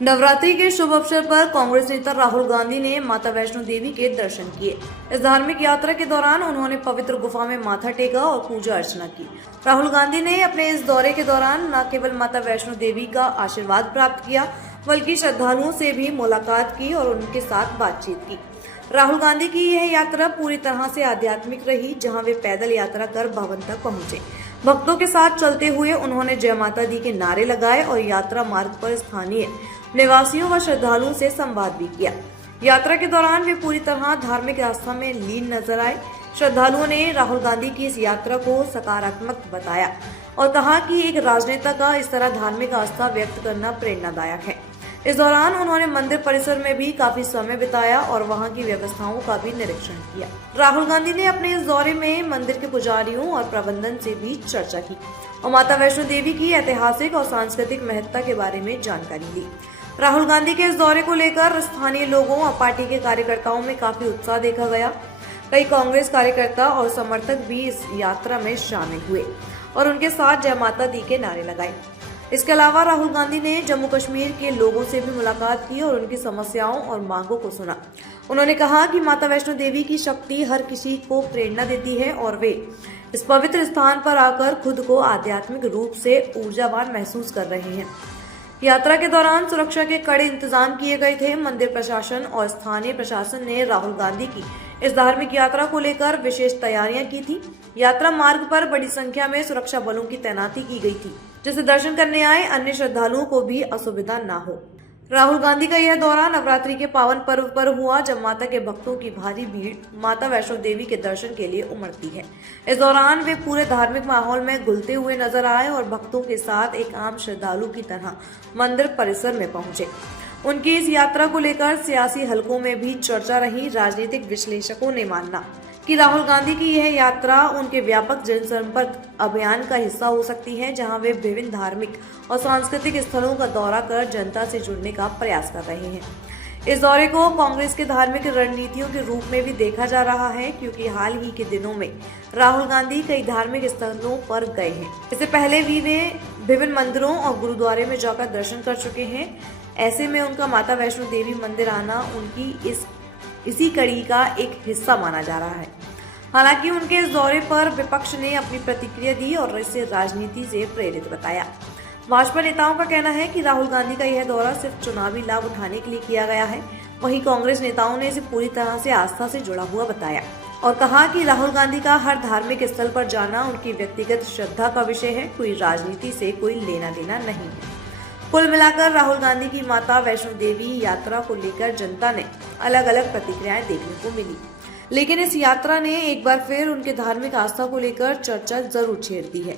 नवरात्रि के शुभ अवसर पर कांग्रेस नेता राहुल गांधी ने माता वैष्णो देवी के दर्शन किए। इस धार्मिक यात्रा के दौरान उन्होंने पवित्र गुफा में माथा टेका और पूजा अर्चना की। राहुल गांधी ने अपने इस दौरे के दौरान न केवल माता वैष्णो देवी का आशीर्वाद प्राप्त किया, बल्कि श्रद्धालुओं से भी मुलाकात की और उनके साथ बातचीत की। राहुल गांधी की यह यात्रा पूरी तरह से आध्यात्मिक रही, जहां वे पैदल यात्रा कर भवन तक पहुंचे। भक्तों के साथ चलते हुए उन्होंने जय माता दी के नारे लगाए और यात्रा मार्ग पर स्थानीय निवासियों व श्रद्धालुओं से संवाद भी किया। यात्रा के दौरान वे पूरी तरह धार्मिक आस्था में लीन नजर आए। श्रद्धालुओं ने राहुल गांधी की इस यात्रा को सकारात्मक बताया और कहा कि एक राजनेता का इस तरह धार्मिक आस्था व्यक्त करना प्रेरणादायक है। इस दौरान उन्होंने मंदिर परिसर में भी काफी समय बिताया और वहां की व्यवस्थाओं का भी निरीक्षण किया। राहुल गांधी ने अपने इस दौरे में मंदिर के पुजारियों और प्रबंधन से भी चर्चा की और माता वैष्णो देवी की ऐतिहासिक और सांस्कृतिक महत्ता के बारे में जानकारी दी। राहुल गांधी के इस दौरे को लेकर स्थानीय लोगों और पार्टी के कार्यकर्ताओं में काफी उत्साह देखा गया। कई कांग्रेस कार्यकर्ता और समर्थक भी इस यात्रा में शामिल हुए और उनके साथ जय माता दी के नारे लगाए। इसके अलावा राहुल गांधी ने जम्मू कश्मीर के लोगों से भी मुलाकात की और उनकी समस्याओं और मांगों को सुना। उन्होंने कहा कि माता वैष्णो देवी की शक्ति हर किसी को प्रेरणा देती है और वे इस पवित्र स्थान पर आकर खुद को आध्यात्मिक रूप से ऊर्जावान महसूस कर रहे हैं। यात्रा के दौरान सुरक्षा के कड़े इंतजाम किए गए थे। मंदिर प्रशासन और स्थानीय प्रशासन ने राहुल गांधी की इस धार्मिक यात्रा को लेकर विशेष तैयारियां की थी। यात्रा मार्ग पर बड़ी संख्या में सुरक्षा बलों की तैनाती की गई थी, जिससे दर्शन करने आए अन्य श्रद्धालुओं को भी असुविधा न हो। राहुल गांधी का यह दौरा नवरात्रि के पावन पर्व पर हुआ, जब माता के भक्तों की भारी भीड़ माता वैष्णो देवी के दर्शन के लिए उमड़ती है। इस दौरान वे पूरे धार्मिक माहौल में घुलते हुए नजर आए और भक्तों के साथ एक आम श्रद्धालु की तरह मंदिर परिसर में पहुंचे। उनकी इस यात्रा को लेकर सियासी हलकों में भी चर्चा रही। राजनीतिक विश्लेषकों ने माना कि राहुल गांधी की यह यात्रा उनके व्यापक जनसंपर्क अभियान का हिस्सा हो सकती है, जहां वे विभिन्न धार्मिक और सांस्कृतिक स्थलों का दौरा कर जनता से जुड़ने का प्रयास कर रहे हैं। इस दौरे को कांग्रेस के धार्मिक रणनीतियों के रूप में भी देखा जा रहा है, क्योंकि हाल ही के दिनों में राहुल गांधी कई धार्मिक स्थलों पर गए हैं। इससे पहले भी वे विभिन्न मंदिरों और गुरुद्वारे में जाकर दर्शन कर चुके हैं। ऐसे में उनका माता वैष्णो देवी मंदिर आना उनकी इसी कड़ी का एक हिस्सा माना जा रहा है। हालांकि उनके इस दौरे पर विपक्ष ने अपनी प्रतिक्रिया दी और इसे राजनीति से प्रेरित बताया। भाजपा नेताओं का कहना है कि राहुल गांधी का यह दौरा सिर्फ चुनावी लाभ उठाने के लिए किया गया है। वहीं कांग्रेस नेताओं ने इसे पूरी तरह से आस्था से जुड़ा हुआ बताया और कहा कि राहुल गांधी का हर धार्मिक स्थल पर जाना उनकी व्यक्तिगत श्रद्धा का विषय है, कोई राजनीति से कोई लेना देना नहीं है। कुल मिलाकर राहुल गांधी की माता वैष्णो देवी यात्रा को लेकर जनता ने अलग अलग प्रतिक्रियाएं देखने को मिली, लेकिन इस यात्रा ने एक बार फिर उनके धार्मिक आस्था को लेकर चर्चा जरूर छेड़ दी है।